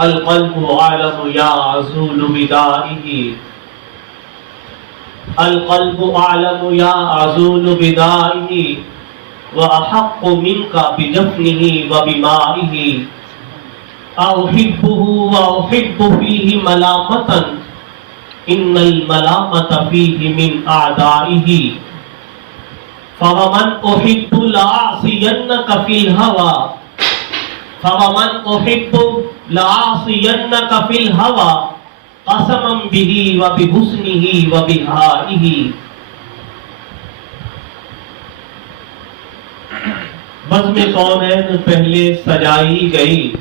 القلب أعلم يعزول بدائه القلب أعلم يعزول بدائه وأحق منك بجفنه وبمائه أحبه وأحب فيه ملامة إن الملامة فيه من أعدائه فومن أحب لأعصينك في الهوى فومن أحب لأعصينك في الهوى قسما به وبحسنه وبهائه. بزم کونین پہلے سجائی گئی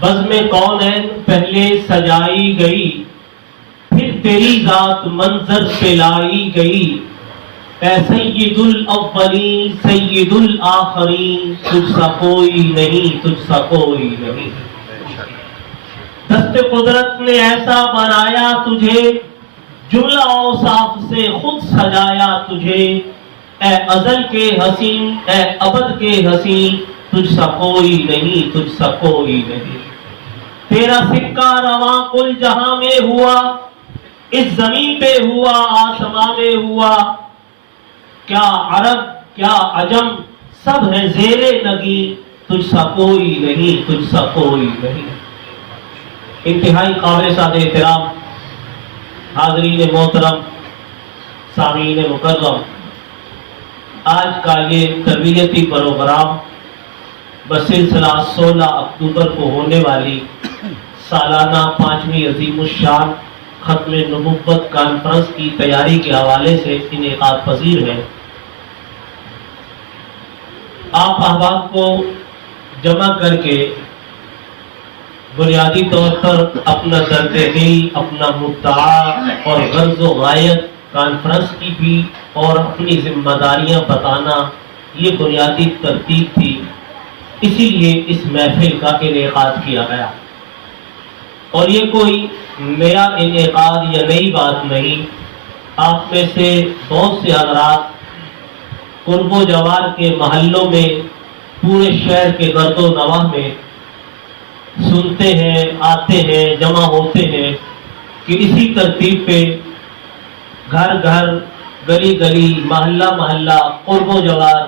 بزم کونین پہلے سجائی گئی پھر تیری ذات منظر پہ لائی گئی. اے سید الاولین سید الآخرین تجھ سا کوئی نہیں تجھ سا کوئی نہیں. دست قدرت نے ایسا بنایا تجھے جملہ اوصاف سے خود سجایا تجھے. اے ازل کے حسین اے ابد کے حسین تجھ سا کوئی نہیں تجھ سا کوئی نہیں. تیرا سکہ رواں کل جہاں میں ہوا اس زمین پہ ہوا آسماں میں ہوا. کیا عرب کیا عجم سب ہیں زیر نگی تجھ سا کوئی نہیں تجھ سا کوئی نہیں. انتہائی قابل سعادت احترام حاضرین محترم سامعین مکرم، آج کا یہ تربیتی پروگرام بسلسلہ 16 اکتوبر کو ہونے والی سالانہ 5ویں عظیم الشان ختم نبوت کانفرنس کی تیاری کے حوالے سے انعقاد پذیر ہے. آپ احباب کو جمع کر کے بنیادی طور پر اپنا درد دل، اپنا مدعا اور غرض و غایت کانفرنس کی بھی اور اپنی ذمہ داریاں بتانا یہ بنیادی ترتیب تھی. اسی لیے اس محفل کا انعقاد کیا گیا اور یہ کوئی نیا انعقاد یا نئی بات نہیں. آپ میں سے بہت سے حضرات قرب و جوار کے محلوں میں پورے شہر کے گرد و نواح میں سنتے ہیں، آتے ہیں، جمع ہوتے ہیں کہ اسی ترتیب پہ گھر گھر، گلی گلی، محلہ محلہ، قرب و جوار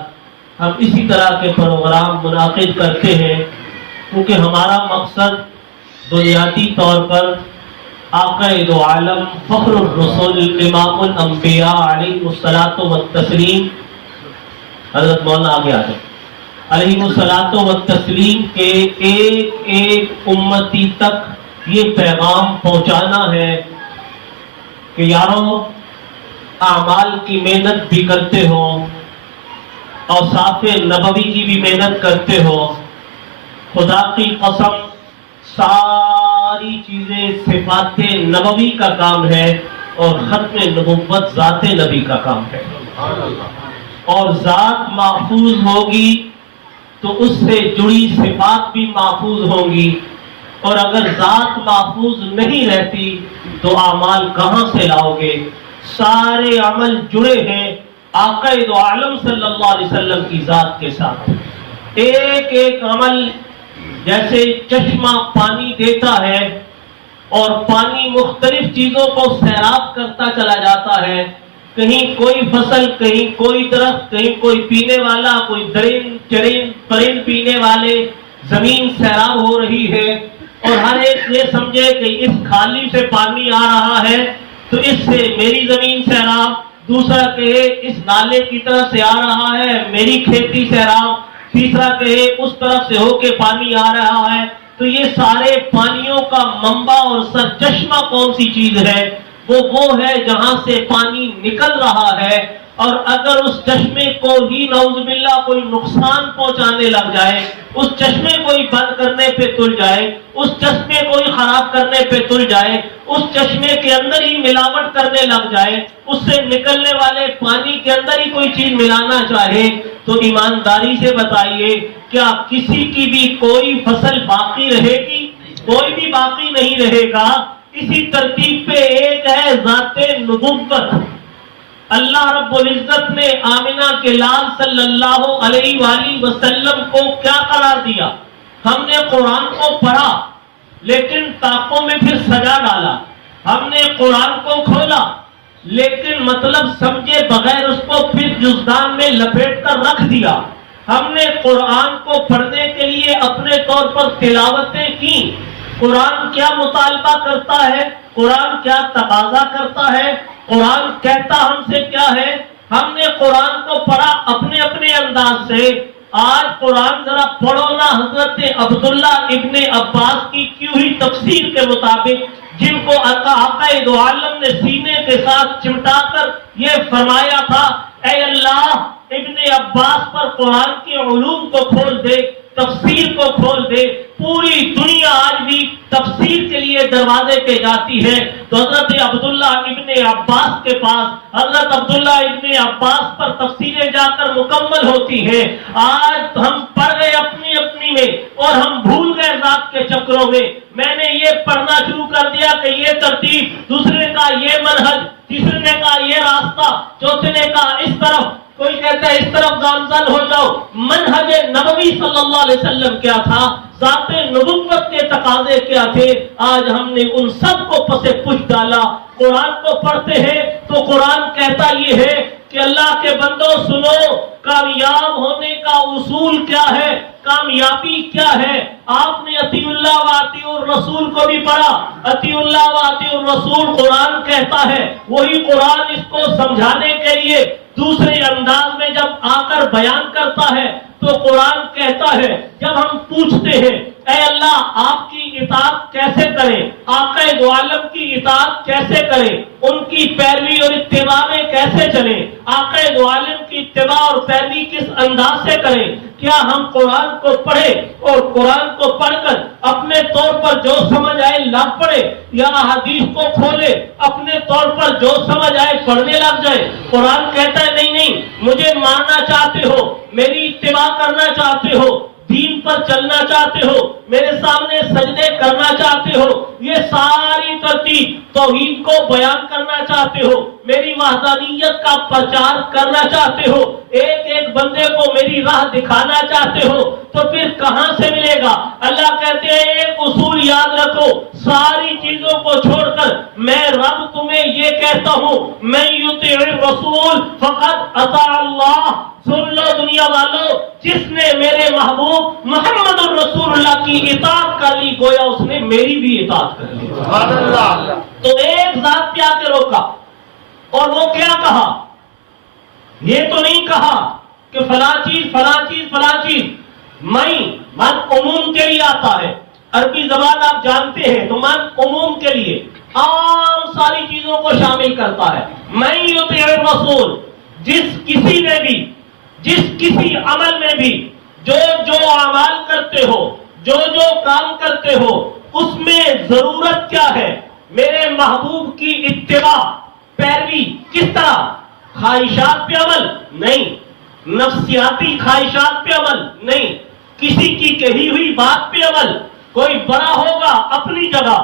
ہم اسی طرح کے پروگرام منعقد کرتے ہیں کیونکہ ہمارا مقصد بنیادی طور پر آقا دو عالم فخر الرسول امام الانبیاء علیہ الصلاۃ والتسلیم حضرت مولانا آگے آ جائیں علیہ الصلاۃ والتسلیم کے ایک ایک امتی تک یہ پیغام پہنچانا ہے کہ یارو اعمال کی محنت بھی کرتے ہو، اوصاف نبوی کی بھی محنت کرتے ہو. خدا کی قسم ساری چیزیں صفات نبوی کا کام ہے اور ختم نبوت ذات نبی کا کام ہے. اور ذات محفوظ ہوگی تو اس سے جڑی صفات بھی محفوظ ہوں گی، اور اگر ذات محفوظ نہیں رہتی تو اعمال کہاں سے لاؤ گے؟ سارے عمل جڑے ہیں آقا دو عالم صلی اللہ علیہ وسلم کی ذات کے ساتھ. ایک ایک عمل جیسے چشمہ پانی دیتا ہے اور پانی مختلف چیزوں کو سیراب کرتا چلا جاتا ہے، کہیں کوئی فصل، کہیں کوئی درخت، کہیں کوئی پینے والا، کوئی درند چرند پرند پینے والے، زمین سیراب ہو رہی ہے اور ہر ایک یہ سمجھے کہ اس خالی سے پانی آ رہا ہے تو اس سے میری زمین سیراب، دوسرا کہے اس نالے کی طرف سے آ رہا ہے میری کھیتی سیراب، تیسرا کہے اس طرف سے ہو کے پانی آ رہا ہے. تو یہ سارے پانیوں کا منبع اور سرچشمہ کون سی چیز ہے؟ وہ ہے جہاں سے پانی نکل رہا ہے. اور اگر اس چشمے کو ہی نعوذ باللہ کوئی نقصان پہنچانے لگ جائے، اس چشمے کو ہی بند کرنے پہ تل جائے، اس چشمے کو ہی خراب کرنے پہ تل جائے، اس چشمے کے اندر ہی ملاوٹ کرنے لگ جائے، اس سے نکلنے والے پانی کے اندر ہی کوئی چیز ملانا چاہے، تو ایمانداری سے بتائیے کیا کسی کی بھی کوئی فصل باقی رہے گی؟ کوئی بھی باقی نہیں رہے گا. اسی ترتیب پہ ایک ہے ذات نبوت. اللہ رب العزت نے آمنہ کے لال صلی اللہ علیہ وآلہ وسلم کو کیا قرار دیا؟ ہم نے قرآن کو پڑھا لیکن طاقوں میں پھر سجا ڈالا، ہم نے قرآن کو کھولا لیکن مطلب سمجھے بغیر اس کو پھر جزدان میں لپیٹ کر رکھ دیا، ہم نے قرآن کو پڑھنے کے لیے اپنے طور پر تلاوتیں کی، قرآن کیا مطالبہ کرتا ہے، قرآن کیا تقاضا کرتا ہے، قرآن کہتا ہم سے کیا ہے، ہم نے قرآن کو پڑھا اپنے اپنے انداز سے۔ آج قرآن ذرا پڑھو نا حضرت عبداللہ ابن عباس کی کی ہوئی تفسیر کے مطابق، جن کو آقا دو عالم نے سینے کے ساتھ چمٹا کر یہ فرمایا تھا، اے اللہ ابن عباس پر قرآن کے علوم کو کھول دے، تفسیر کو کھول دے۔ پوری دنیا آج بھی تفسیر کے لیے دروازے پہ جاتی ہے تو حضرت عبداللہ ابن عباس کے پاس، حضرت عبداللہ ابن عباس پر تفسیریں جا کر مکمل ہوتی ہیں۔ آج ہم پڑھ گئے اپنی اپنی میں اور ہم بھول گئے ذات کے چکروں میں۔ میں نے یہ پڑھنا شروع کر دیا کہ یہ ترتیب، دوسرے کا یہ منہج، تیسرے نے کہا یہ راستہ، چوتھے نے کہا اس طرف، کوئی کہتا ہے اس طرف گامزن ہو جاؤ۔ منہج نبوی صلی اللہ علیہ وسلم کیا تھا، ذات نبوت کے تقاضے کیا تھے، آج ہم نے ان سب کو پس پش ڈالا۔ قرآن کو پڑھتے ہیں تو قرآن کہتا یہ ہے کہ اللہ کے بندوں سنو، کامیاب ہونے کا اصول کیا ہے، کامیابی کیا ہے۔ آپ نے اطیع اللہ و اطیع الرسول کو بھی پڑھا، اطیع اللہ و اطیع الرسول قرآن کہتا ہے، وہی قرآن اس کو سمجھانے کے لیے دوسرے انداز میں جب آ کر بیان کرتا ہے تو قرآن کہتا ہے، جب ہم پوچھتے ہیں اے اللہ آپ کی اطاعت کیسے کریں، آقا دو عالم کی اطاعت کیسے کریں، ان کی پیروی اور اتباع میں کیسے چلیں، آقا دو عالم کی اتباع اور پیروی کس انداز سے کریں، کیا ہم قرآن کو پڑھیں اور قرآن کو پڑھ کر اپنے طور پر جو سمجھ آئے لگ پڑے، یا حدیث کو کھولے اپنے طور پر جو سمجھ آئے پڑھنے لگ جائے۔ قرآن کہتا ہے نہیں، مجھے ماننا چاہتے ہو، میری اتباع کرنا چاہتے ہو، دین پر چلنا چاہتے ہو، میرے سامنے سجدے کرنا چاہتے ہو، یہ ساری ترتیب توحید کو بیان کرنا چاہتے ہو، میری وحدانیت کا پرچار کرنا چاہتے ہو، ایک ایک بندے کو میری راہ دکھانا چاہتے ہو، تو پھر کہاں سے ملے گا؟ اللہ کہتے ہیں ایک اصول یاد رکھو، ساری چیزوں کو چھوڑ کر میں رب تمہیں یہ کہتا ہوں، من یطیع الرسول فقد اطاع اللہ۔ سن لو دنیا والو، جس نے میرے محبوب محمد الرسول اللہ کی اطاعت کر لی، گویا اس نے میری بھی اطاعت کر لی۔ سبحان اللہ۔ تو ایک ذات پہ آ کے روکا اور وہ کیا کہا؟ یہ تو نہیں کہا کہ فلاں چیز فلاں چیز فلاں چیز، من عموم کے لیے آتا ہے، عربی زبان آپ جانتے ہیں تو من عموم کے لیے عام ساری چیزوں کو شامل کرتا ہے۔ من یطیع الرسول، جس کسی نے بھی، جس کسی عمل میں بھی جو اعمال کرتے ہو، جو کام کرتے ہو، اس میں ضرورت کیا ہے؟ میرے محبوب کی اتباع، پیروی۔ کس طرح؟ خواہشات پہ عمل نہیں، نفسیاتی خواہشات پہ عمل نہیں، کسی کی کہی ہوئی بات پہ عمل۔ کوئی بڑا ہوگا اپنی جگہ،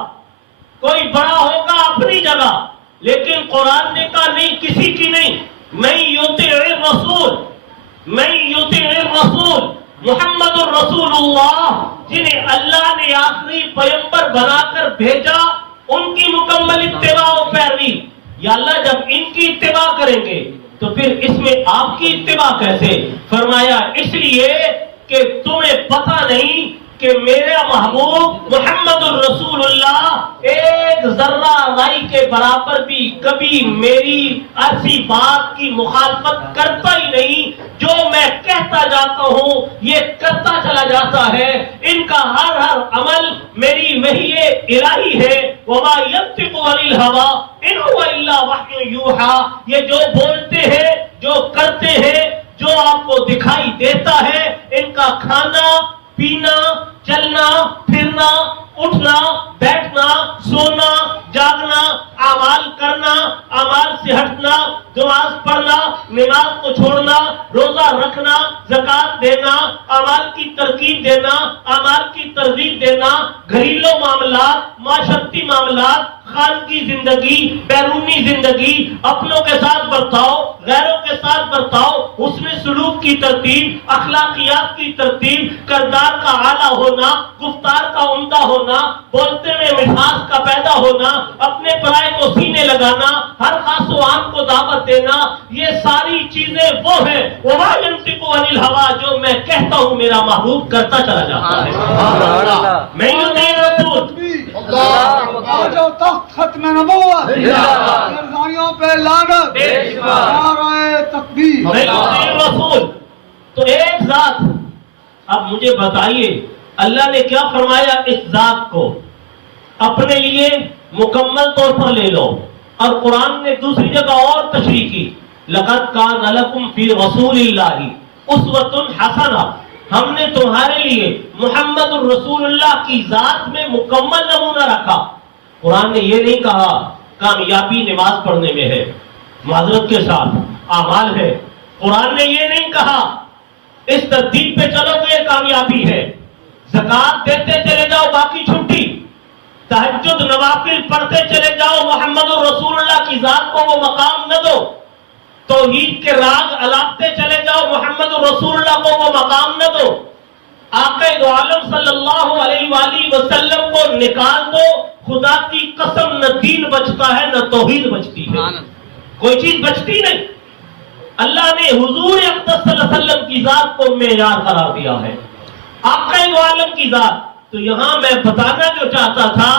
کوئی بڑا ہوگا اپنی جگہ، لیکن قرآن نے کہا نہیں، کسی کی نہیں۔ من یطیع الرسول، من یطیع الرسول محمد الرسول اللہ، جنہیں اللہ نے آخری پیغمبر بنا کر بھیجا، ان کی مکمل اتباع و پیروی۔ یا اللہ جب ان کی اتباع کریں گے تو پھر اس میں آپ کی اتباع کیسے؟ فرمایا اس لیے کہ تمہیں پتہ نہیں کہ میرا محبوب محمد الرسول اللہ ایک ذرہ رائی کے برابر بھی کبھی میری ایسی بات کی مخالفت کرتا ہی نہیں، جو میں کہتا جاتا ہوں یہ کرتا چلا جاتا ہے، ان کا ہر عمل میری وحی الہی ہے۔ وما ينطق عن الهوى ان هو الا وحی یوحى، یہ جو بولتے ہیں، جو کرتے ہیں، جو آپ کو دکھائی دیتا ہے، ان کا کھانا پینا، چلنا پھرنا، اٹھنا بیٹھنا، سونا جاگنا، اعمال کرنا، اعمال سے ہٹنا، نماز پڑھنا، نماز کو چھوڑنا، روزہ رکھنا، زکات دینا، اعمال کی ترکیب دینا، اعمال کی ترغیب دینا، گھریلو معاملات، معاشرتی معاملات، خانگی زندگی، بیرونی زندگی، اپنوں کے ساتھ برتاؤ، غیروں کے ساتھ برتاؤ، حسن سلوک کی ترتیب، اخلاقیات کی ترتیب، کردار کا اعلیٰ ہونا، گفتار کا عمدہ ہونا، بولتے میں مٹھاس کا پیدا ہونا، اپنے پرائے کو سینے لگانا، ہر خاص و عام کو دعوت دینا، یہ ساری چیزیں وہ ہیں وَمَا يَنطِقُ عَنِ الْهَوَىٰ جو میں کہتا ہوں میرا محبوب کرتا چلا جاتا ہے. میں یوں نہیں رسول جو تخت ختم نبوت مرزائیوں پہ لعنت نعرہ تکبیر. میں یوں نہیں رسول. تو ایک ذات. اب مجھے بتائیے اللہ نے کیا فرمایا اس ذات کو اپنے لیے مکمل طور پر لے لو. اور قرآن نے دوسری جگہ اور تشریح کی لَقَدْ كَانَ لَكُمْ فِي رَسُولِ اللَّهِ أُسْوَةٌ حَسَنَةٌ ہم نے تمہارے لیے محمد الرسول اللہ کی ذات میں مکمل نمونہ رکھا. قرآن نے یہ نہیں کہا کامیابی نماز پڑھنے میں ہے، معذرت کے ساتھ اعمال ہے. قرآن نے یہ نہیں کہا اس ترتیب پہ چلو تو یہ کامیابی ہے، زکات دیتے چلے جاؤ باقی چھٹی، تہجد نوافل پڑھتے چلے جاؤ محمد الرسول اللہ کی ذات کو وہ مقام نہ دو، توحید کے راگ الاپتے چلے جاؤ محمد الرسول اللہ کو وہ مقام نہ دو، آقا دو عالم صلی اللہ علیہ وآلہ وسلم کو نکال دو، خدا کی قسم نہ دین بچتا ہے نہ توحید بچتی ہے، کوئی چیز بچتی نہیں. اللہ نے حضور اقدس صلی اللہ علیہ وسلم کی ذات کو معیار قرار دیا ہے، آقا دو عالم کی ذات. تو یہاں میں بتانا جو چاہتا تھا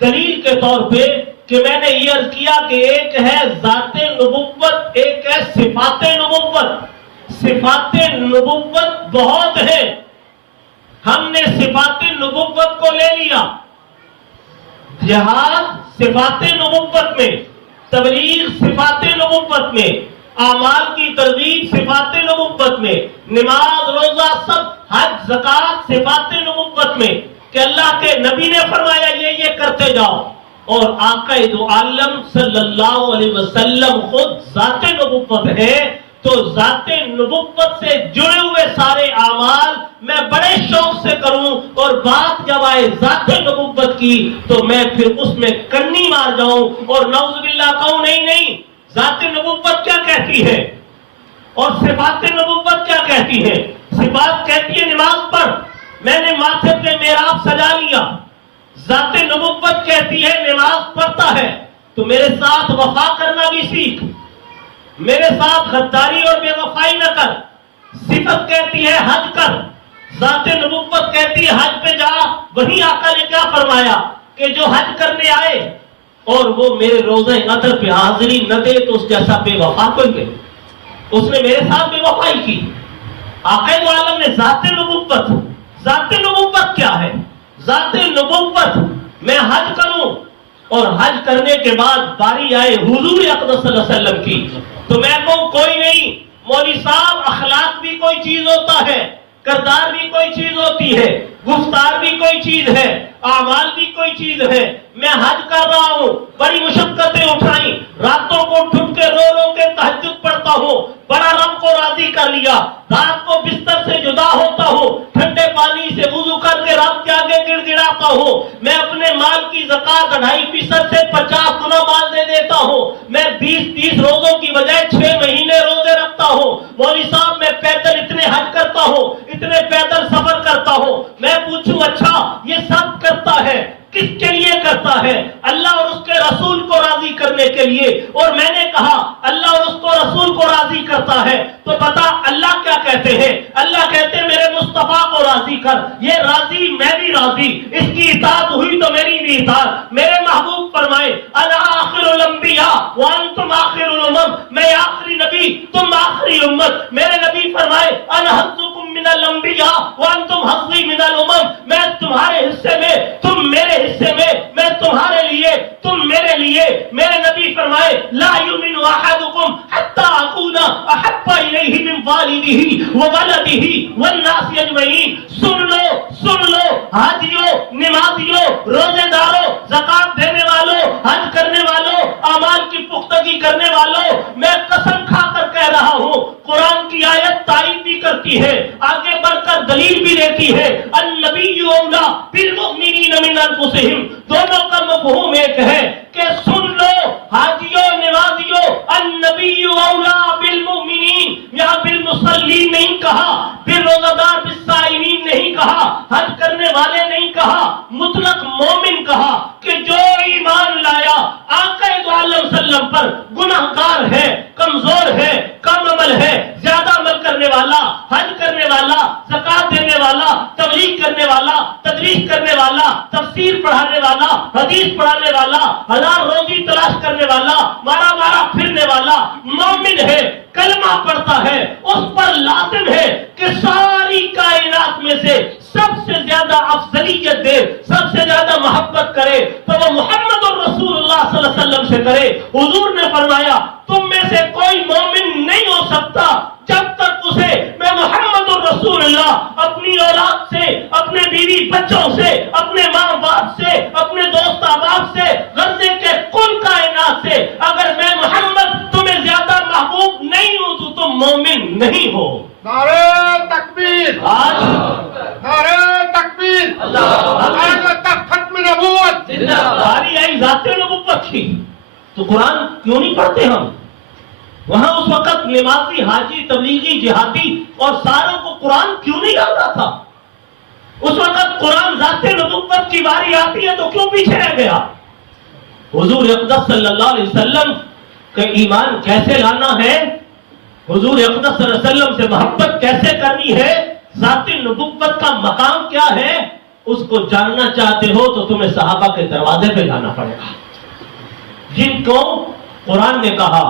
دلیل کے طور پہ کہ میں نے یہ عرض کیا کہ ایک ہے ذات نبوت، ایک ہے صفات نبوت. صفات نبوت بہت ہیں، ہم نے صفات نبوت کو لے لیا. جہاد صفات نبوت میں، تبلیغ صفات نبوت میں، اعمال کی ترغیب صفات نبوت میں، نماز روزہ سب، حج زکات صفات نبوت میں کہ اللہ کے نبی نے فرمایا یہ کرتے جاؤ. اور آقا دو عالم صلی اللہ علیہ وسلم خود ذات نبوت ہے، تو ذات نبوت سے جڑے ہوئے سارے اعمال میں بڑے شوق سے کروں، اور بات جب آئے ذات نبوت کی تو میں پھر اس میں کنی مار جاؤں اور نعوذ باللہ کہوں نہیں ذات نبوت کیا کہتی ہے اور صفات نبوت کیا کہتی ہے. صفات کہتی ہے نماز پڑھ، میں نے ماتھے پہ محراب سجا لیا. ذات نبوت کہتی ہے نماز پڑھتا ہے تو میرے ساتھ وفا کرنا بھی سیکھ، میرے ساتھ غداری اور بے وفائی نہ کر. صفت کہتی ہے حج کر، ذات نبوت کہتی ہے حج پہ جا. وہی آقا نے کیا فرمایا کہ جو حج کرنے آئے اور وہ میرے روزہ قدر پہ حاضری نہ دے تو اس جیسا بے وفا کوئی نہیں. اس نے میرے ساتھ بے وفائی کی. آقا دو عالم نے ذات نبوت کیا ہے؟ ذات نبوت میں حج کروں اور حج کرنے کے بعد باری آئے حضور اقدس صلی اللہ علیہ وسلم کی تو میں کہوں کوئی نہیں مولوی صاحب، اخلاق بھی کوئی چیز ہوتا ہے، کردار بھی کوئی چیز ہوتی ہے، گفتار بھی کوئی چیز ہے، اعمال بھی کوئی چیز ہے. میں حج کر رہا ہوں، بڑی مشقتیں اٹھائیں، راتوں کو اٹھ کے رو کے تہجد پڑھتا ہوں، بڑا رب کو راضی کر لیا، رات کو بستر سے جدا ہوتا ہوں، ٹھنڈے پانی سے وضو کر کے رب کے آگے گڑ گڑاتا ہوں، میں اپنے مال کی زکات 2.5% سے 50 گنا مال دے دیتا ہوں، میں 20 روزوں کی بجائے 6 مہینے روزے رکھتا ہوں. مولوی صاحب میں پیدل اتنے حج کرتا ہوں، اتنے پیدل سفر کرتا ہوں. میں پوچھوں اچھا یہ سب کرتا ہے کس کے لیے کرتا ہے؟ اللہ اور اس کے رسول کو راضی کرنے کے لیے. اور میں نے کہا اللہ اور اس کو رسول کو راضی کرتا ہے تو بتا اللہ کیا کہتے ہیں؟ اللہ کہتے ہیں میرے مصطفیٰ کو راضی کر، یہ راضی میں بھی راضی، اس کی اطاعت ہوئی تو میری بھی اطاعت. میرے محبوب فرمائے انا آخر الانبیاء وانتم آخر الامم، میں آخری نبی تم آخری امت. میرے نبی فرمائے انا حظکم من الانبیاء وانتم حظی من الامم، میں تمہارے حصے میں تم میرے حصے میں تمہارے لیے تم میرے لیے. میرے نبی فرمائے لا یؤمن احدکم حتی اکون احب الیہ من والدہ وولدہ والناس اجمعین. سن لو حاجیوں، نمازیوں، روزے داروں، زکات دینے والوں، حج کرنے والوں، اعمال کی پختگی کرنے والوں، میں قسم کھا کر کہہ رہا ہوں قرآن کی آیت تائید بھی کرتی کرتی ہے، آگے بڑھ کر دلیل بھی دیتی ہے، النبی اولا بالمؤمنین من انفسہم، دونوں کا مفہوم ایک ہے کہ سن لو حاجیوں نمازیوں، النبی اولا بالمؤمنین، یہاں بالمصلین نہیں کہا، بالروزہ دار بالصائمین نہیں کہا، حج کرنے والے نہیں کہا، مطلق مومن کہا کہ جو ایمان لایا آقا دو علیہ وسلم پر، گناہگار ہے، کمزور ہے، کم عمل ہے، زیادہ عمل کرنے والا، حج کرنے والا، زکات دینے والا، تبلیغ کرنے والا، تدریس کرنے والا، تفسیر پڑھانے والا، حدیث پڑھانے والا، حلال روزی تلاش کرنے والا، مارا مارا پھرنے والا مومن ہے، کلمہ پڑھتا ہے، اس پر لازم ہے کہ ساری کائنات میں سے سب سے زیادہ افضلیت دے، سب سے زیادہ محبت کرے تو وہ محمد الرسول اللہ صلی اللہ علیہ وسلم سے کرے۔ حضور نے فرمایا تم میں سے کوئی مومن نہیں ہو سکتا جب تک اسے میں محمد الرسول اللہ اپنی اولاد سے، اپنے بیوی بچوں سے، اپنے ماں باپ سے، اپنے دوست احباب سے، غزے کے کل کائنات سے، اگر میں محمد تمہیں زیادہ محبوب نہیں ہوں تو تم مومن نہیں ہو۔ نعرہ تکبیر، آج نعرہ تکبیر، نعرہ ختم نبوت، باری آئی ذات نبوت کی تو قرآن کیوں نہیں پڑھتے ہم؟ وہاں اس وقت نمازی، حاجی، تبلیغی، جہادی اور ساروں کو قرآن کیوں نہیں آتا تھا؟ اس وقت قرآن ذات نبوت کی باری آتی ہے تو کیوں پیچھے رہ گیا؟ حضور اقدس صلی اللہ علیہ وسلم کا ایمان کیسے لانا ہے، حضور اقدس صلی اللہ علیہ وسلم سے محبت کیسے کرنی ہے، ذات نبوت کا مقام کیا ہے، اس کو جاننا چاہتے ہو تو تمہیں صحابہ کے دروازے پہ جانا پڑے گا، جن کو قرآن نے کہا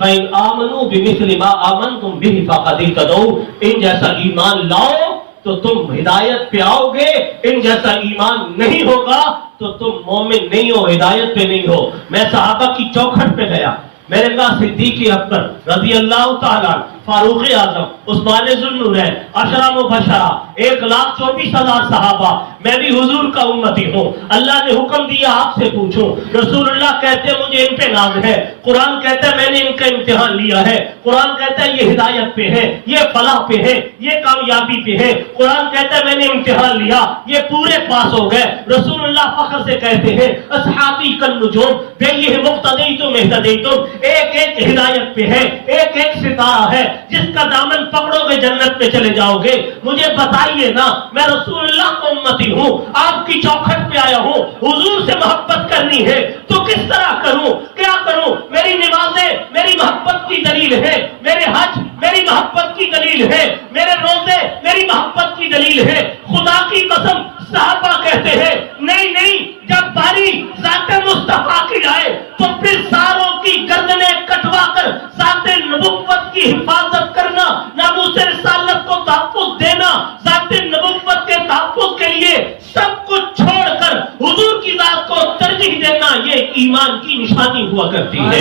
فَإِنْ آمَنُوا بِمِثْلِ مَا آمَنْتُمْ بِهِ فَقَدِ اهْتَدَوْا، ان جیسا ایمان لاؤ تو تم ہدایت پہ آؤ گے، ان جیسا ایمان نہیں ہوگا تو تم مومن نہیں ہو، ہدایت پہ نہیں ہو۔ میں صحابہ کی چوکھٹ پہ گیا، میں نے کہا صدیق اکبر رضی اللہ تعالیٰ، فاروق اعظم، عثمان ذوالنورین، عشرہ مبشرہ، 1,24,000 صحابہ، میں بھی حضور کا امتی ہوں۔ اللہ نے حکم دیا آپ سے پوچھوں، رسول اللہ کہتے ہیں مجھے ان پہ ناز ہے، قرآن کہتا ہے میں نے ان کا امتحان لیا ہے، قرآن کہتا ہے یہ ہدایت پہ ہے، یہ فلاح پہ ہے، یہ کامیابی پہ ہے، قرآن کہتا ہے میں نے امتحان لیا، یہ پورے پاس ہو گئے۔ رسول اللہ فخر سے کہتے ہیں اصحابی کالنجوم بِأَيِّهِمْ اقْتَدَيْتُمْ اهْتَدَيْتُمْ، ایک ایک ہدایت پہ ہے، ایک ایک ستارہ ہے، جس کا دامن پکڑو گے جنت میں چلے جاؤ گے۔ مجھے بتائیے نا، میں رسول اللہ کو امتی ہوں، آپ کی چوکھٹ پہ آیا ہوں، حضور سے محبت کرنی ہے تو کس طرح کروں، کیا کروں؟ میری نمازیں میری محبت کی دلیل ہے، میرے حج میری محبت کی دلیل ہے، میرے روزے میری محبت کی دلیل ہے۔ خدا کی قسم صحابہ کہتے ہیں نہیں نہیں، جب باری ذات مصطفیٰ کی جائے تو پھر ساروں کی گردنیں کٹوا کر ذات نبوت کی حفاظت کرنا، ناموس رسالت کو تحفظ دینا، ذات نبوت کے تحفظ کے لیے سب کچھ چھوڑ کر حضور کی ذات کو ترجیح دینا، یہ ایمان کی نشانی ہوا کرتی ہے۔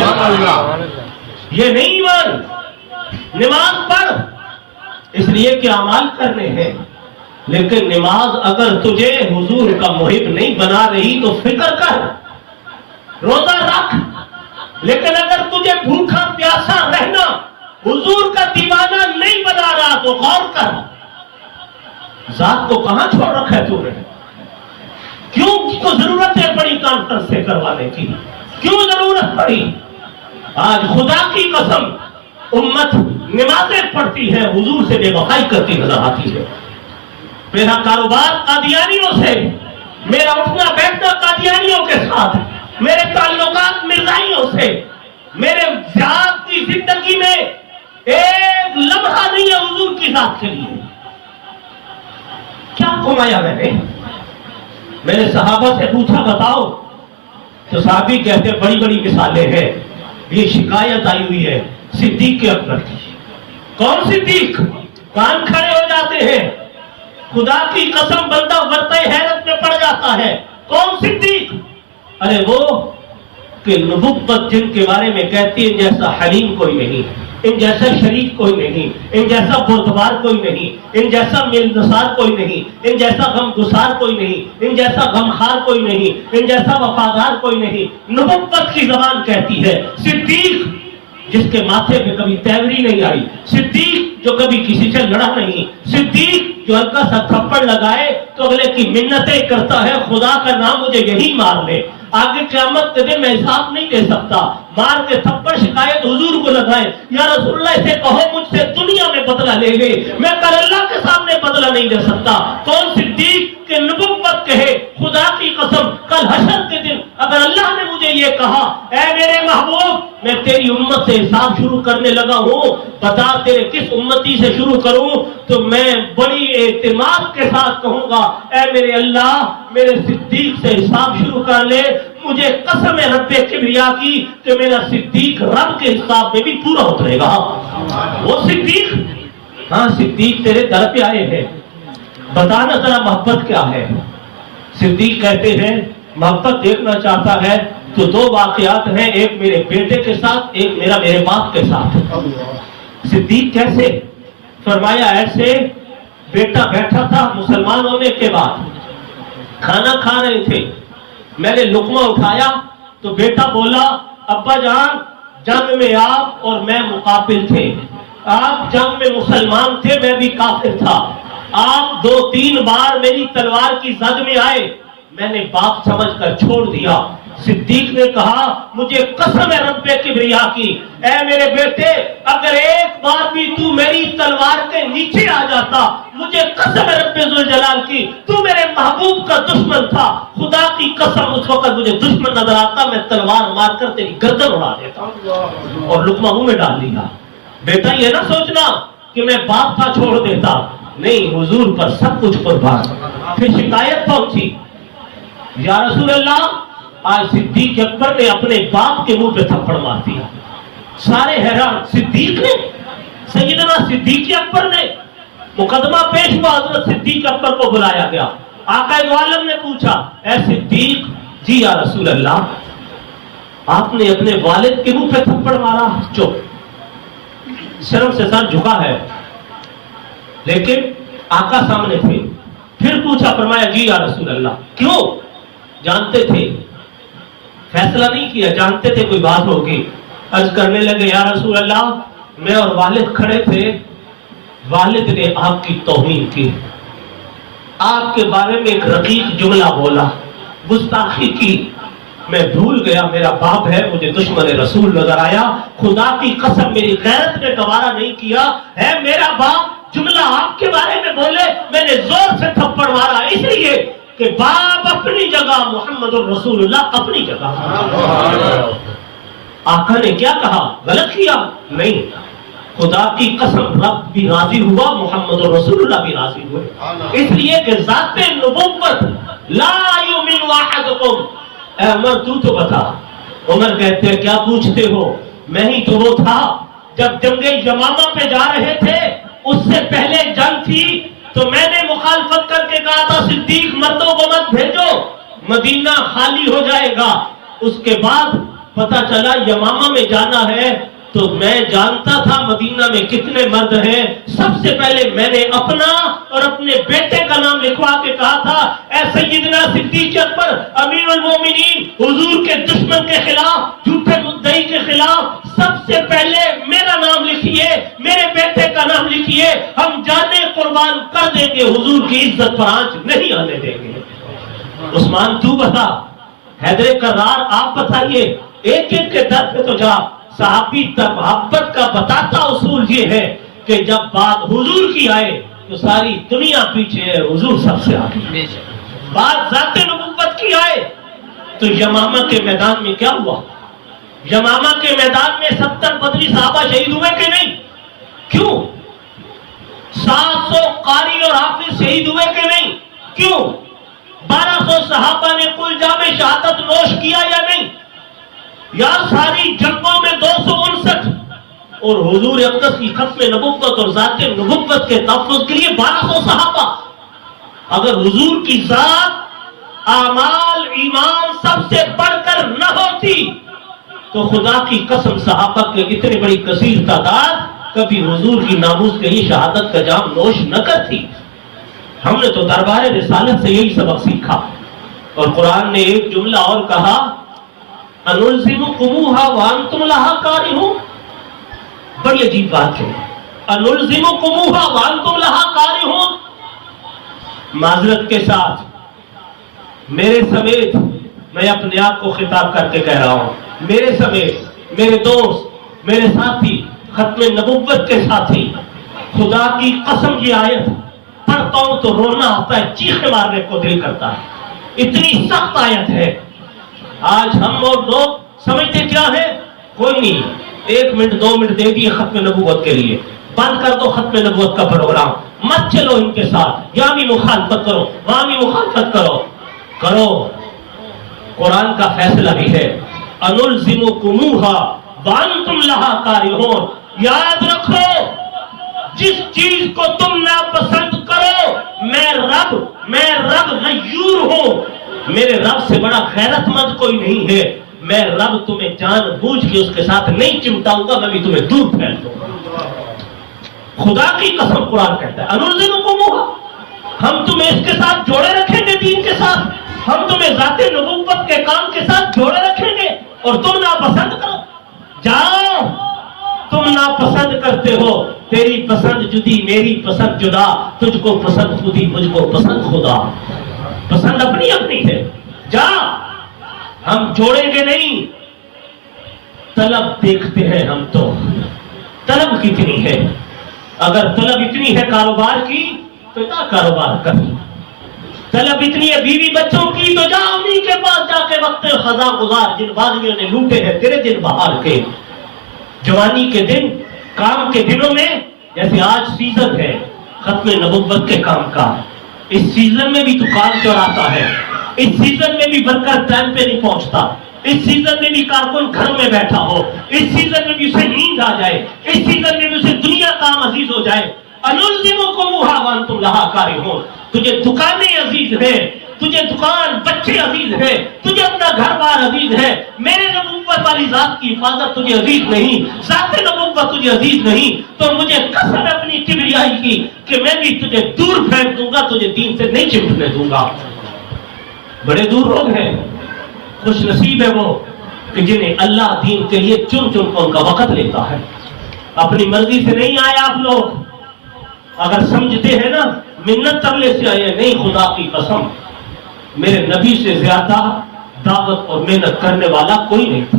یہ نہیں ایمان۔ نماز پڑھ اس لیے کہ اعمال کرنے ہیں، لیکن نماز اگر تجھے حضور کا محب نہیں بنا رہی تو فکر کر، روزہ رکھ، لیکن اگر تجھے بھوکا پیاسا رہنا حضور کا دیوانہ نہیں بنا رہا تو غور کر، ذات کو کہاں چھوڑ رکھا ہے تو نے؟ کیوں کو ضرورت ہے بڑی کانفرنس سے کروانے کی؟ کیوں ضرورت پڑی؟ آج خدا کی قسم امت نمازیں پڑھتی ہے، حضور سے بے وفائی کرتی نظر آتی ہے۔ میرا کاروبار قادیانیوں سے، میرا اٹھنا بیٹھنا قادیانیوں کے ساتھ، میرے تعلقات مرزائیوں سے، میرے ذات کی زندگی میں ایک لمحہ نہیں ہے حضور کی ذات کے لیے۔ کیا کمایا میں نے صحابہ سے پوچھا بتاؤ تو صحابی کہتے بڑی بڑی مثالیں ہیں۔ یہ شکایت آئی ہوئی ہے صدیق اکبر کی۔ کون صدیق؟ کان کھڑے ہو جاتے ہیں، خدا کی قسم بندہ ورطہ حیرت میں پڑ جاتا ہے۔ کون صدیق؟ ارے وہ کہ نبوت جن کے بارے میں کہتی ہے جیسا حلیم کوئی نہیں، ان جیسا شریف کوئی نہیں، ان جیسا بردبار کوئی نہیں، ان جیسا ملنسار کوئی نہیں، ان جیسا غمگسار کوئی نہیں، ان جیسا غمخار کوئی نہیں، ان جیسا وفادار کوئی نہیں۔ نبوت کی زبان کہتی ہے۔ صدیق جس کے ماتھے پہ کبھی تیوری نہیں آئی، صدیق جو کبھی کسی سے لڑا نہیں، صدیق جو ہلکا سا تھپڑ لگائے تو اگلے کی منتیں کرتا ہے، خدا کا نام مجھے یہی مار لے، آگے قیامت کے دن میں حساب نہیں دے سکتا، مار کے تھپڑ شکایت حضور کو لگائے، یا رسول اللہ اسے کہو مجھ سے دنیا میں بدلہ لے لے، میں کل اللہ کے سامنے بدلہ نہیں دے سکتا۔ کون صدیق کہ نبوت کہے خدا کی قسم کل حشر کے دن اگر اللہ نے مجھے یہ کہا اے میرے محبوب میں تیری امت سے حساب شروع کرنے لگا ہوں، بتا تیرے کس امتی سے شروع کروں، تو میں بڑی اعتماد کے ساتھ کہوں گا اے میرے اللہ میرے صدیق سے حساب شروع کر لے، مجھے قسم ہے رب کبریا کی کہ میرا صدیق رب کے حساب میں بھی پورا اترے گا۔ وہ صدیق، ہاں صدیق تیرے در پہ آئے ہیں، بتانا ذرا محبت کیا ہے۔ صدیق کہتے ہیں محبت دیکھنا چاہتا ہے تو دو واقعات ہیں، ایک میرے بیٹے کے ساتھ، ایک میرے باپ کے ساتھ۔ صدیق کیسے؟ فرمایا ایسے، بیٹا بیٹھا تھا مسلمان ہونے کے بعد، کھانا کھا رہے تھے، میں نے لقمہ اٹھایا تو بیٹا بولا ابا جان جنگ میں آپ اور میں مقابل تھے، آپ جنگ میں مسلمان تھے میں بھی کافر تھا، آپ 2-3 بار میری تلوار کی زد میں آئے، میں نے باپ سمجھ کر چھوڑ دیا۔ صدیق نے کہا مجھے قسم ہے رب کبریا کی اے میرے بیٹے اگر ایک بار بھی تو میری تلوار کے نیچے آ جاتا، مجھے قسم ہے رب ذوالجلال کی تو میرے محبوب کا دشمن تھا، خدا کی قسم اس وقت مجھے دشمن نظر آتا میں تلوار مار کر تیری گردن اڑا دیتا اور لقمہ منہ میں ڈال دیا۔ بیٹا یہ نہ سوچنا کہ میں باپ تھا چھوڑ دیتا، نہیں حضور پر سب کچھ قربان۔ پھر شکایت پہنچی یا رسول اللہ آج صدیق اکبر نے اپنے باپ کے منہ پہ تھپڑ مار دیا، سارے حیران، صدیق نے، سیدنا صدیق اکبر نے، مقدمہ پیش ہوا، حضرت صدیق اکبر کو بلایا گیا، آقا دو عالم نے پوچھا اے صدیق، جی یا رسول اللہ آپ نے اپنے والد کے منہ پہ تھپڑ مارا، چپ، شرم سے سر جھکا ہے، لیکن آقا سامنے تھے، پھر پوچھا، فرمایا جی یا رسول اللہ، کیوں؟ جانتے تھے، فیصلہ نہیں کیا، جانتے تھے کوئی بات ہوگی، عرض کرنے لگے یا رسول اللہ میں اور والد کھڑے تھے، والد نے آپ کی توہین کی، آپ کے بارے میں ایک رقیق جملہ بولا، گستاخی کی، میں بھول گیا میرا باپ ہے، مجھے دشمن رسول نظر آیا، خدا کی قسم میری غیرت نے گوارا نہیں کیا، ہے میرا باپ جملہ آپ کے بارے میں بولے، میں نے زور سے تھپڑ مارا، اس لیے کہ باپ اپنی جگہ، محمد الرسول اللہ اپنی جگہ۔ آقا نے کیا کہا؟ غلط کیا؟ نہیں، خدا کی قسم رب بھی راضی ہوا، محمد الرسول اللہ بھی راضی ہوئے، اس لیے کہ ذات نبوت لا یؤمن احدکم۔ اے عمر تو بتا، عمر کہتے ہیں کیا پوچھتے ہو، میں ہی تو وہ تھا جب جنگ یمامہ پہ جا رہے تھے، اس سے پہلے جنگ تھی تو میں نے مخالفت کر کے کہا تھا صدیق مردوں کو مت بھیجو، مدینہ خالی ہو جائے گا، اس کے بعد پتا چلا یمامہ میں جانا ہے تو میں جانتا تھا مدینہ میں کتنے مرد ہیں، سب سے پہلے میں نے اپنا اور اپنے بیٹے کا نام لکھوا کے کہا تھا اے سیدنا صدیق اکبر امیر المومنین، حضور کے دشمن کے خلاف، جھوٹے مدعی کے خلاف سب سے پہلے میرا نام لکھیے، میرے بیٹے کا نام لکھیے، ہم جانیں قربان کر دیں گے، حضور کی عزت پر آنچ نہیں آنے دیں گے۔ عثمان تو بتا، حیدر کرار آپ بتائیے، ایک ایک کے در پہ تو جا۔ صحابی تک محبت کا بتاتا اصول یہ ہے کہ جب بات حضور کی آئے تو ساری دنیا پیچھے ہے، حضور سب سے آگے۔ بات ذات نبوت کی آئے تو یمامہ کے میدان میں کیا ہوا؟ یمامہ کے میدان میں 70 بدری صحابہ شہید ہوئے کہ نہیں؟ کیوں؟ 700 قاری اور حافظ شہید ہوئے کہ نہیں؟ کیوں؟ 1200 صحابہ نے کل جام شہادت نوش کیا یا نہیں؟ یا ساری جنگوں میں 259 اور حضور اقدس کی ختم نبوت اور ذات نبوت کے تحفظ کے لیے 1200 صحابہ۔ اگر حضور کی ذات، اعمال، ایمان سب سے بڑھ کر نہ ہوتی تو خدا کی قسم صحابہ کے اتنی بڑی کثیر تعداد کبھی حضور کی ناموس کے لیے شہادت کا جام نوش نہ کرتی۔ ہم نے تو دربار رسالت سے یہی سبق سیکھا، اور قرآن نے ایک جملہ اور کہا انلزمکموہا وانتم لہا کارہون، بڑی عجیب بات ہے. انلزمکموہا وانتم لہا کارہون. معذرت کے ساتھ میرے سمیت میں اپنے آپ کو خطاب کر کے کہہ رہا ہوں, میرے سمیت میرے دوست, میرے ساتھی, ختم نبوت کے ساتھی, خدا کی قسم یہ آیت پڑھتا ہوں تو رونا آتا ہے, چیخیں مارنے کو دل کرتا ہے, اتنی سخت آیت ہے. آج ہم اور لوگ سمجھتے کیا ہے, کوئی نہیں, 1 منٹ 2 منٹ دے دیے ختم نبوت کے لیے, بند کر دو ختم نبوت کا پروگرام, مت چلو ان کے ساتھ, یہاں بھی مخالفت کرو وہاں بھی مخالفت کرو. قرآن کا فیصلہ بھی ہے, انلزمکموہا وانتم لہا کارہون. یاد رکھو, جس چیز کو تم ناپسند کرو, میں رب غیور ہوں, میرے رب سے بڑا غیرت مند کوئی نہیں ہے. میں رب تمہیں جان بوجھ کے اس کے ساتھ نہیں چمٹاؤں گا, میں بھی تمہیں دور پھیل دوں گا. خدا کی قسم قرآن کہتا ہے انلزمکموہا, ہم تمہیں اس کے ساتھ جوڑے رکھیں گے, دین کے ساتھ, ہم تمہیں ذات نبوت کے کام کے ساتھ جوڑے رکھیں گے, اور تم ناپسند کرو. جاؤ, تم ناپسند کرتے ہو, تیری پسند جدی میری پسند جدا, تجھ کو پسند خودی مجھ کو پسند خدا. پسند اپنی اپنی ہے, جا, ہم جوڑیں گے نہیں. طلب دیکھتے ہیں ہم تو, طلب کتنی ہے. اگر طلب اتنی ہے کاروبار کی تو کیا کاروبار کر. طلب اتنی ہے بیوی بچوں کی تو جا انہی کے پاس جا کے وقت خزاں گزار, جن باغیوں نے لوٹے ہیں تیرے دن بہار کے. جوانی کے دن, کام کے دنوں میں, جیسے آج سیزن ہے ختم نبوت کے کام کا, اس سیزن میں بھی تو کام چوراتا ہے, اس سیزن میں بھی ورکر ٹائم پہ نہیں پہنچتا, اس سیزن میں بھی کارکن گھر میں بیٹھا ہو, اس سیزن میں بھی اسے نیند آ جائے, اس سیزن میں بھی اسے دنیا کام عزیز ہو جائے. انلزمکموہا وانتم لہا کارہون. تجھے دکانیں عزیز ہیں, تجھے دکان بچے عزیز ہیں, تجھے اپنا گھر بار عزیز ہے, میرے نبوت والی ذات کی حفاظت تجھے عزیز نہیں, ذات نبوت تجھے عزیز نہیں, تو مجھے قسم ہے اپنی کبریائی کی کہ میں بھی تجھے دور پھینک دوں گا, تجھے دین سے نہیں چمٹنے دوں گا. بڑے دور لوگ ہیں, خوش نصیب ہے وہ کہ جنہیں اللہ دین کے لیے چن چن کر ان کا وقت لیتا ہے. اپنی مرضی سے نہیں آئے آپ لوگ. اگر سمجھتے ہیں نا منت تبلے سے آئے, نہیں, خدا کی قسم میرے نبی سے زیادہ دعوت اور محنت کرنے والا کوئی نہیں تھا.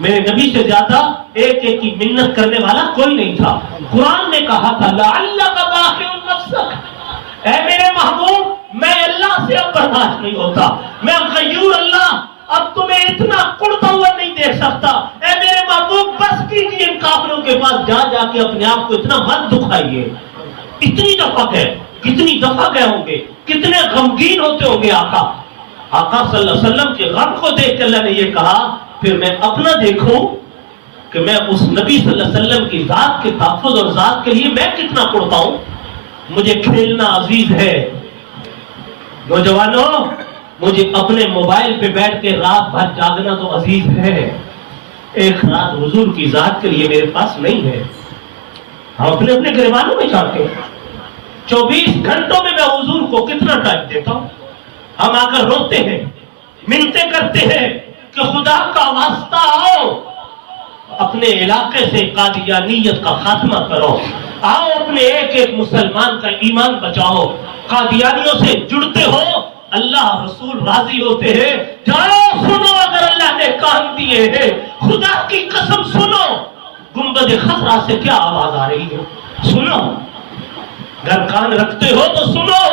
میرے نبی سے زیادہ ایک ایک کی منت کرنے والا کوئی نہیں تھا. قرآن نے کہا تھا لعلک باخع نفسک, اے میرے محبوب میں اللہ سے اب برداشت نہیں ہوتا, میں غیور اللہ اب تمہیں اتنا کڑتا ہوا نہیں دیکھ سکتا. اے میرے محبوب بس کیجیے, ان کافروں کے پاس جا جا کے اپنے آپ کو اتنا مت دکھائیے. اتنی دفعہ گئے, کتنی دفعہ گئے ہوں گے, کتنے غمگین ہوتے ہوں گے آقا. آقا صلی اللہ علیہ وسلم کے غم کو دیکھ کے اللہ نے یہ کہا پھر میں اپنا دیکھوں کہ میں اس نبی صلی اللہ علیہ وسلم کی ذات کے تحفظ اور ذات کے لیے میں کتنا کڑتا ہوں. مجھے کھیلنا عزیز ہے. نوجوانوں, مجھے اپنے موبائل پہ بیٹھ کے رات بھر جاگنا تو عزیز ہے, ایک رات حضور کی ذات کے لیے میرے پاس نہیں ہے. ہم اپنے اپنے گریبانوں میں جاتے ہیں, 24 گھنٹوں میں حضور کو کتنا ٹائم دیتا ہوں. ہم آ کر روتے ہیں, منتیں کرتے ہیں کہ خدا کا واسطہ آؤ, اپنے علاقے سے قادیانیت کا خاتمہ کرو, آؤ اپنے ایک ایک مسلمان کا ایمان بچاؤ. قادیانیوں سے جڑتے ہو, اللہ رسول راضی ہوتے ہیں. جاؤ سنو, اگر اللہ نے کام دیے ہیں, خدا کی قسم سنو, گنبد خضرا سے کیا آواز آ رہی ہے, سنو. اگر کان رکھتے ہو تو سنو.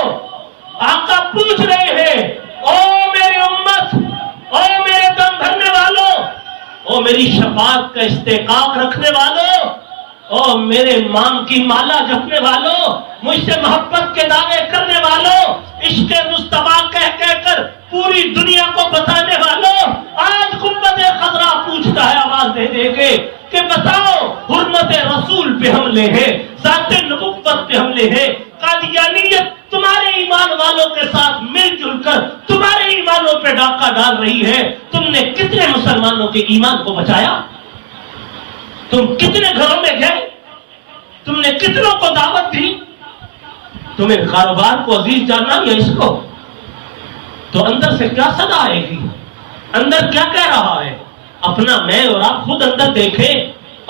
آقا پوچھ رہے ہیں, او میری امت, او میرے دم بھرنے والوں, او میری شفاعت کا استحقاق رکھنے والوں, او میرے مام کی مالا جپنے والوں, مجھ سے محبت کے دعوے کرنے والوں, عشق مصطفیٰ کہہ کہہ کر پوری دنیا کو بتانے والوں, آج گنبد خضرا پوچھتا ہے آواز دے دے کے کہ بتاؤ حرمت رسول پہ حملے ہیں, ذات نبوت پہ حملے ہیں. قادیانیت تمہارے ایمان والوں کے ساتھ مل جل کر تمہارے ایمانوں پہ ڈاکہ ڈال رہی ہے. تم نے کتنے مسلمانوں کے ایمان کو بچایا؟ تم کتنے گھروں میں گئے؟ تم نے کتنوں کو دعوت دی؟ تمہیں کاروبار کو عزیز جاننا یا اس کو؟ تو اندر سے کیا صدا آئے گی؟ اندر کیا کہہ رہا ہے؟ اپنا میں اور آپ خود اندر دیکھیں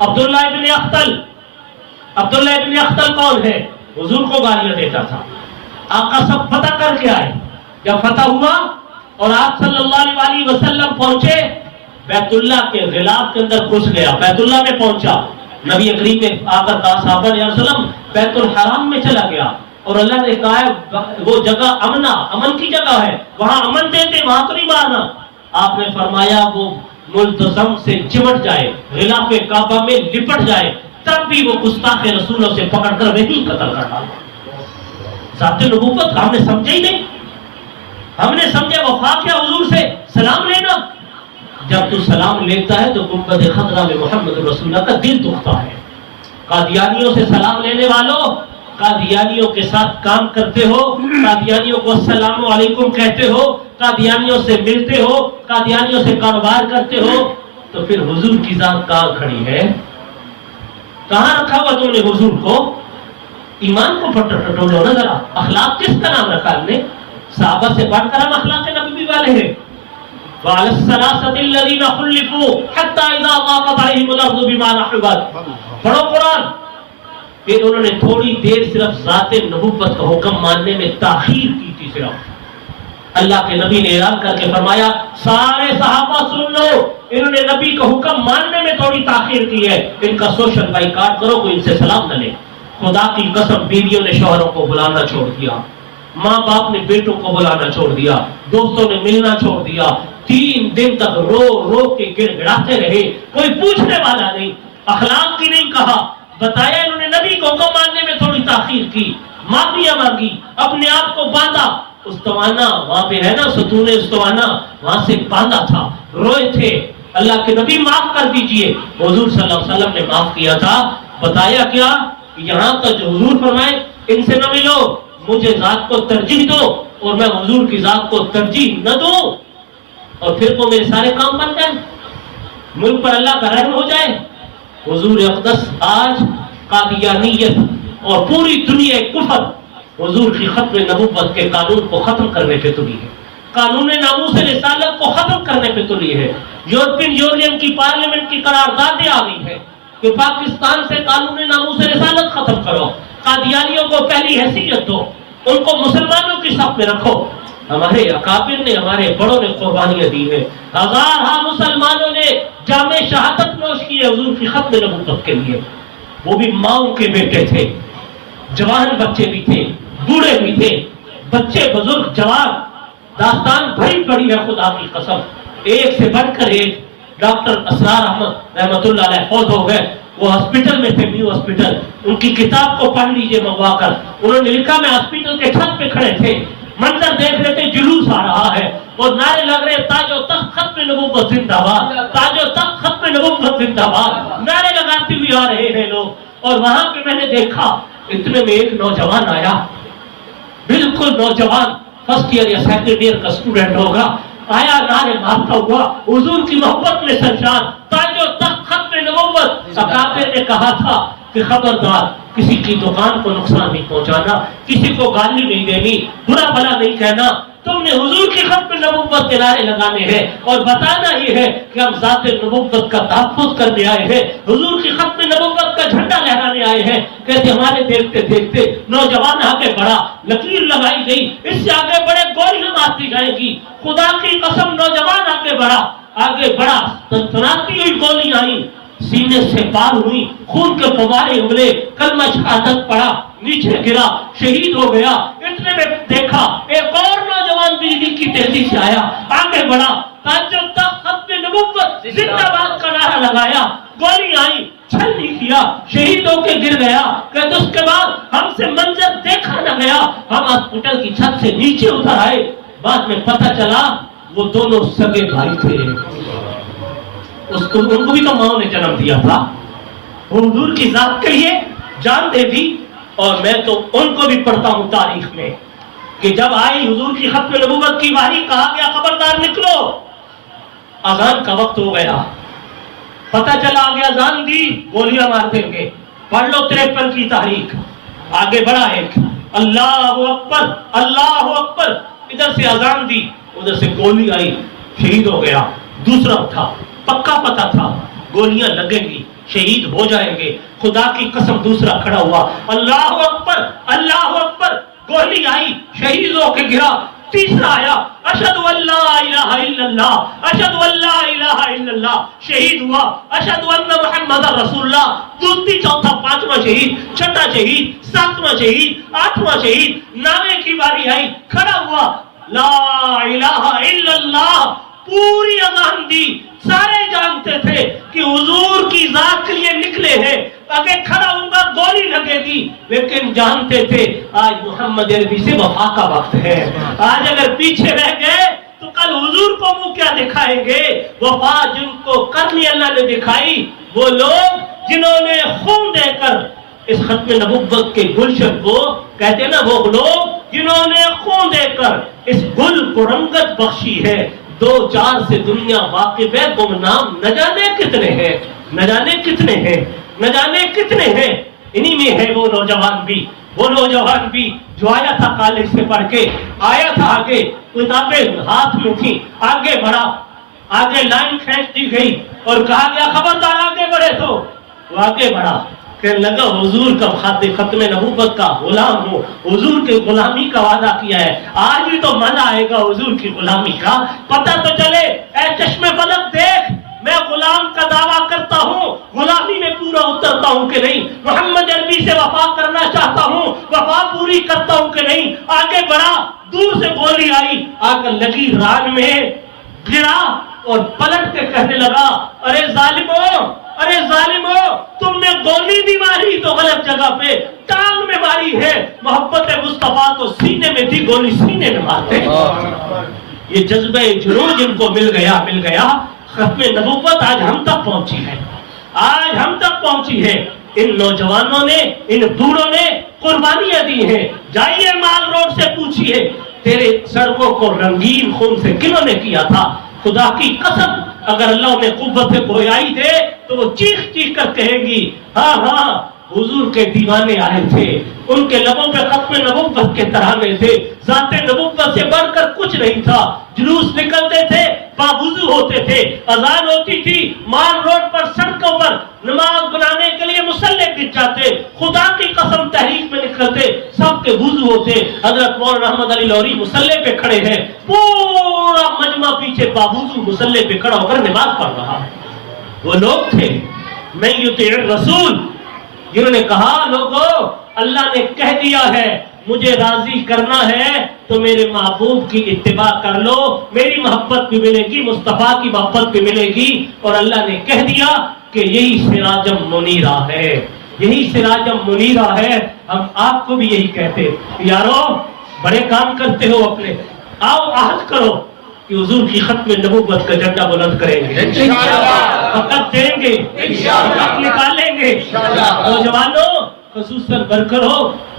عبداللہ ابن اختل. عبداللہ ابن اختل کون ہے؟ حضور کو گالیاں دیتا تھا. آقا سب فتح کر کے آئے. جب فتح ہوا اور آپ صلی اللہ علیہ وسلم پہنچے، بیت اللہ کے غلاف کے اندر گھس گیا. بیت اللہ میں پہنچا، نبی کریم نے آ کر کہا صحابہ نے وسلم بیت الحرام میں چلا گیا، اور اللہ نے کہا وہ جگہ امن کی جگہ ہے، وہاں امن دیتے، وہاں تو نہیں مارنا. آپ نے فرمایا وہ ملتزم سے چمٹ جائے، غلاف کعبہ میں لپٹ جائے، تب بھی وہ گستاخ رسولوں سے پکڑ کر وہی قتل کر ڈالا. ذات نبوت ہم نے سمجھا ہی نہیں. ہم نے سمجھا وفا کیا حضور سے سلام لینا. جب تو سلام لیتا ہے تو گنبد خضرا میں محمد رسول اللہ کا دل دکھتا ہے. قادیانیوں سے سلام لینے والوں، قادیانیوں کے ساتھ کام کرتے ہو، قادیانیوں کو السلام علیکم کہتے ہو، قادیانیوں سے ملتے ہو، قادیانیوں سے کاروبار کرتے ہو، تو پھر حضور کی ذات کہاں کھڑی ہے؟ کہاں رکھا ہوا تم نے حضور کو؟ ایمان کو ٹٹولو نا ذرا. اخلاق کس کا نام رکھا ہم نے؟ صحابہ سے بڑھ کر ہم اخلاق نبوی والے ہیں. وعلى الثلاثة الذين خلفوا حتى إذا ضاقت عليهم الأرض بما رحبت. پڑھو قرآن. پھر انہوں نے تھوڑی دیر صرف ذات نبوت کا حکم ماننے میں تاخیر کی تھی. صرف اللہ کے نبی نے اعلان کر کے فرمایا سارے صحابہ سن لو، انہوں نے نبی کا حکم ماننے میں تھوڑی تاخیر کی ہے، ان کا سوشل بائیکاٹ کرو، کوئی ان سے سلام نہ لے. خدا کی قسم بیویوں نے شوہروں کو بلانا چھوڑ دیا، ماں باپ نے بیٹوں کو بلانا چھوڑ دیا، دوستوں نے ملنا چھوڑ دیا. 3 دن تک رو رو کے گڑ گڑاتے رہے، کوئی پوچھنے والا نہیں. اخلاق کی نہیں کہا، بتایا انہوں نے نبی کو حکم ماننے میں تھوڑی تاخیر کی، معافیاں مانگی، اپنے آپ کو باندھا. استوانہ وہاں پہ ہے نا، ستون استوانہ، وہاں سے باندھا تھا، روئے تھے. اللہ کے نبی معاف کر دیجئے. حضور صلی اللہ علیہ وسلم نے معاف کیا تھا. بتایا کیا؟ یہاں تک جو حضور فرمائے ان سے نہ ملو، مجھے ذات کو ترجیح دو اور میں حضور کی ذات کو ترجیح نہ دوں، اور پھر تو میرے سارے کام بن جائیں، ملک پر اللہ کا رحم ہو جائے. حضور اقدس آج قادیانیت اور پوری دنیا کفر حضور کی ختم نبوت کے قانون کو ختم کرنے پہ تلی ہے، قانون ناموس رسالت کو ختم کرنے پہ تلی ہے. یورپین یونین کی پارلیمنٹ کی قراردادیں آ گئی ہے کہ پاکستان سے قانون ناموس رسالت ختم کرو، قادیانیوں کو پہلی حیثیت دو، ان کو مسلمانوں کی صف میں رکھو. ہمارے اکابر نے، ہمارے بڑوں نے قربانیاں دی ہیں. ہزارہا مسلمانوں نے جامع شہادت نوش کی ہے حضور کی ختم نبوت کے لیے. وہ بھی ماؤں کے بیٹے تھے، جوان بچے بھی تھے، بوڑھے بھی تھے، بچے بزرگ جوان. داستان بڑی بڑی ہے خدا کی قسم، ایک سے بڑھ کر ایک. ڈاکٹر اسرار احمد رحمۃ اللہ علیہ فوت ہو گئے، وہ ہاسپٹل میں تھے، نیو ہاسپٹل. ان کی کتاب کو پڑھ لیجئے منگوا کر. انہوں نے لکھا میں ہاسپٹل کے چھت پہ کھڑے تھے، منظر دیکھ رہے تھے، جلوس آ رہا ہے اور نعرے لگ رہے تاج و تخت ختم نبوت زندہ باد، تاج و تخت ختم نبوت زندہ باد، نعرے لگاتے ہوئے آ رہے ہیں لوگ. اور وہاں پہ میں نے دیکھا اتنے میں ایک نوجوان آیا، بالکل نوجوان، فرسٹ ایئر یا سیکنڈ ایئر کا اسٹوڈنٹ ہوگا، آیا نعرے مارتا ہوا، حضور کی محبت میں سرشار، تاج و تخت ختم نبوت. اکابر نے کہا تھا کہ خبردار کسی کی دکان کو نقصان نہیں پہنچانا، کسی کو گالی نہیں دینی، برا بھلا نہیں کہنا. تم نے حضور کی ختم نبوت کے نعرے لگانے ہیں اور بتانا یہ ہے کہ ہم ذات نبوت کا تحفظ کرنے آئے ہیں، حضور کی ختم نبوت کا جھنڈا لہرانے آئے ہیں. کہتے ہمارے دیکھتے دیکھتے نوجوان آگے بڑھا، لکیر لگائی گئی، اس سے آگے بڑے گولیاں مارتی جائیں گی. خدا کی قسم نوجوان آگے بڑھا، تناتی ہوئی گولیاں آئیں، سینے سے پار ہوئی، خون کے فوارے اگلے، کلمہ شہادت پڑھا، نیچے گرا، شہید ہو گیا. اتنے میں دیکھا ایک اور نوجوان بجلی کی تیزی سے آیا، آگے بڑھا، تاج و تخت ختم نبوت زندہ باد کا نعرہ لگایا، گولی آئی، چھل نہیں کیا، شہید ہو کے گر گیا. کہتے اس کے بعد ہم سے منظر دیکھا نہ گیا، ہم ہاسپٹل کی چھت سے نیچے اتر آئے. بعد میں پتہ چلا وہ دونوں سگے بھائی تھے، ان کو بھی تو ماں نے جنم دیا تھا. حضور کی ذات کے لیے جان دے دی. اور میں تو ان کو بھی پڑھتا ہوں تاریخ میں کہ جب آئی حضور کی ختم نبوت کی باری، کہا گیا خبردار نکلو، اذان کا وقت ہو گیا. پتہ چلا آگے اذان دی، گولیاں مار دیں گے. پڑھ لو 53 کی تاریخ. آگے بڑھا ایک، اللہ اکبر اللہ اکبر، ادھر سے اذان دی، ادھر سے گولی آئی، شہید ہو گیا. دوسرا تھا، پکا پتہ تھا گولیاں لگیں گی، شہید ہو جائیں گے. خدا کی قسم دوسرا کھڑا ہوا, اللہ اکبر اللہ اکبر, گولی آئی, شہید ہو کے گرا. تیسرا آیا, اشہد ان لا الہ الا اللہ, اشہد ان لا الہ الا اللہ, شہید ہوا. اشہد ان محمد رسول اللہ, دوسری, چوتھا, پانچواں شہید, چھٹا شہید, ساتواں شہید, آٹھواں شہید. نامے کی باری آئی, کھڑا ہوا, لا الہ الا اللہ, پوری اذان دی. سارے جانتے تھے کہ حضور کی ذات کے لیے نکلے ہیں, اگر کھڑا ہوں گا گولی لگے گی, لیکن جانتے تھے آج محمد عربی سے وفا کا وقت ہے. آج اگر پیچھے رہ گئے تو کل حضور کو منہ کیا دکھائیں گے. وفا جن کو کرنی اللہ نے دکھائی, وہ لوگ جنہوں نے خون دے کر اس ختم نبوت کے گلشن کو, کہتے ہیں نا, وہ لوگ جنہوں نے خون دے کر اس گل کو رنگت بخشی ہے. 2-4 سے دنیا واقف ہے, گمنام نہ جانے کتنے ہیں, نہ جانے کتنے ہیں, نہ جانے کتنے ہیں. انہی میں ہے وہ نوجوان بھی جو آیا تھا کالج سے پڑھ کے, آیا تھا آگے, کتابیں ہاتھ میں تھی, آگے بڑھا, آگے لائن کھینچ دی گئی اور کہا گیا خبردار آگے بڑھے, تو وہ آگے بڑھا, کہنے لگا حضور کا ختم نبوت کا غلام ہوں, حضور کی غلامی کا وعدہ کیا ہے, آج بھی تو مزہ آئے گا حضور کی غلامی کا. پتہ تو چلے, اے چشم فلک دیکھ, میں غلام کا دعویٰ کرتا ہوں, غلامی میں پورا اترتا ہوں کہ نہیں, محمد عربی سے وفا کرنا چاہتا ہوں, وفا پوری کرتا ہوں کہ نہیں. آگے بڑھا, دور سے گولی آئی, آ کر لگی ران میں, گرا اور پلٹ کے کہنے لگا, ارے ظالمو, ارے ظالمو, تم نے گولی بھی ماری تو غلط جگہ پہ, ٹانگ میں ماری ہے. محبت مصطفیٰ تو سینے میں تھی, گولی سینے میں مارتے. یہ جذبہ جنون جن کو مل گیا. ختم نبوت آج ہم تک پہنچی ہے, آج ہم تک پہنچی ہے. ان نوجوانوں نے, ان بوڑھوں نے قربانیاں دی ہیں. جائیے مال روڈ سے پوچھئے, تیرے سڑکوں کو رنگین خون سے کنہوں نے کیا تھا. خدا کی قسم اگر اللہ نے قوت گویائی دے تو وہ چیخ چیخ کر کہے گی, ہاں ہاں حضور کے دیوانے آئے تھے, ان کے لبوں پہ ختم نبوت کے ترانے تھے, ذات نبوت سے بڑھ کر کچھ نہیں تھا. جلوس نکلتے تھے, باوضو ہوتے تھے, اذان ہوتی تھی, مال روڈ پر سڑکوں پر نماز بنانے کے لیے مصلی بچھ جاتے, خدا کی قسم تحریک میں نکلتے, سب کے وضو ہوتے. حضرت مولانا احمد علی لوری مصلی پہ کھڑے ہیں, پورا مجمع پیچھے باوضو مصلی پہ کھڑا ہو کر نماز پڑھ رہا. وہ لوگ تھے میں یطیع الرسول, جنہوں نے کہا لوگوں اللہ نے کہہ دیا ہے مجھے راضی کرنا ہے تو میرے محبوب کی اتباع کر لو, میری محبت بھی ملے گی, مصطفیٰ کی محبت بھی ملے گی. اور اللہ نے کہہ دیا کہ یہی سراجم منیرہ ہے, یہی سراجم منیرہ ہے. ہم آپ کو بھی یہی کہتے, یارو بڑے کام کرتے ہو اپنے, آؤ عہد کرو کہ حضور کی ختم نبوت کا جھنڈا بلند کریں گے, وقت دیں گے, وقت نکالیں گے. نوجوانوں خصوصاً برکرو,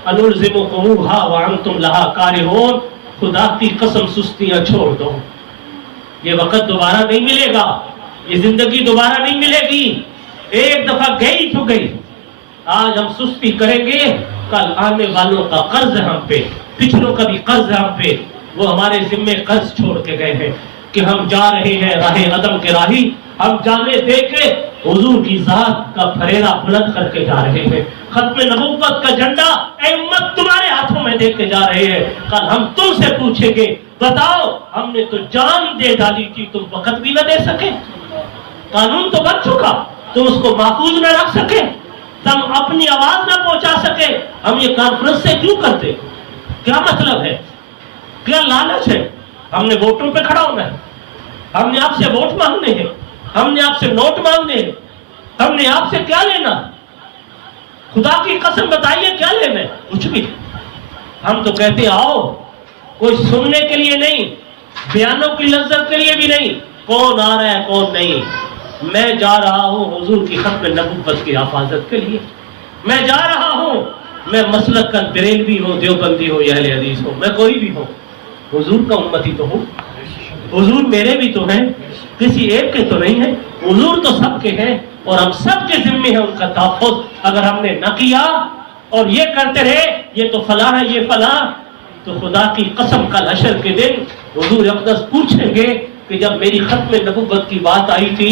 انلزمکموہا وانتم لہا کارہون, خدا کی قسم سستیاں چھوڑ دو. یہ وقت دوبارہ نہیں ملے گا, یہ زندگی دوبارہ نہیں ملے گی, ایک دفعہ گئی تو گئی. آج ہم سستی کریں گے, کل آنے والوں کا قرض ہم پہ, پچھلوں کا بھی قرض ہم پہ. وہ ہمارے ذمے قرض چھوڑ کے گئے ہیں کہ ہم جا رہے ہیں راہ عدم کے راہی, ہم جانے دے کے حضور کی ذات کا پھریرا بلند کر کے جا رہے ہیں. ختم نبوت کا جھنڈا اے امت تمہارے ہاتھوں میں دے کے جا رہے ہیں. کل ہم تم سے پوچھیں گے, بتاؤ ہم نے تو جان دے ڈالی تھی, تم وقت بھی نہ دے سکے, قانون تو بن چکا, تم اس کو محفوظ نہ رکھ سکے, تم اپنی آواز نہ پہنچا سکے. ہم یہ کانفرنس سے کیوں کرتے, کیا مطلب ہے, کیا لالچ ہے؟ ہم نے ووٹوں پہ کھڑا ہونا ہے, ہم نے آپ سے ووٹ مانگنے ہیں, ہم نے آپ سے نوٹ مانگنے ہیں, ہم نے آپ سے کیا لینا؟ خدا کی قسم بتائیے کیا لینا ہے؟ کچھ بھی. ہم تو کہتے آؤ, کوئی سننے کے لیے نہیں, بیانوں کی لذت کے لیے بھی نہیں, کون آ رہا ہے کون نہیں. میں جا رہا ہوں حضور کی ختم نبوت کی حفاظت کے لیے, میں جا رہا ہوں, میں مسلک کا بریلوی ہوں, دیوبندی ہوں یا اہل حدیث ہوں, میں کوئی بھی ہوں, حضور کا امتی تو ہوں. حضور میرے بھی تو ہیں, کسی ایک کے تو نہیں ہیں, حضور تو سب کے ہیں اور ہم سب کے ذمے ہیں ان کا تحفظ. اگر ہم نے نہ کیا اور یہ کرتے رہے یہ تو فلاں ہے یہ فلاں, تو خدا کی قسم کل حشر کے دن حضور اقدس پوچھیں گے کہ جب میری ختم نبوت کی بات آئی تھی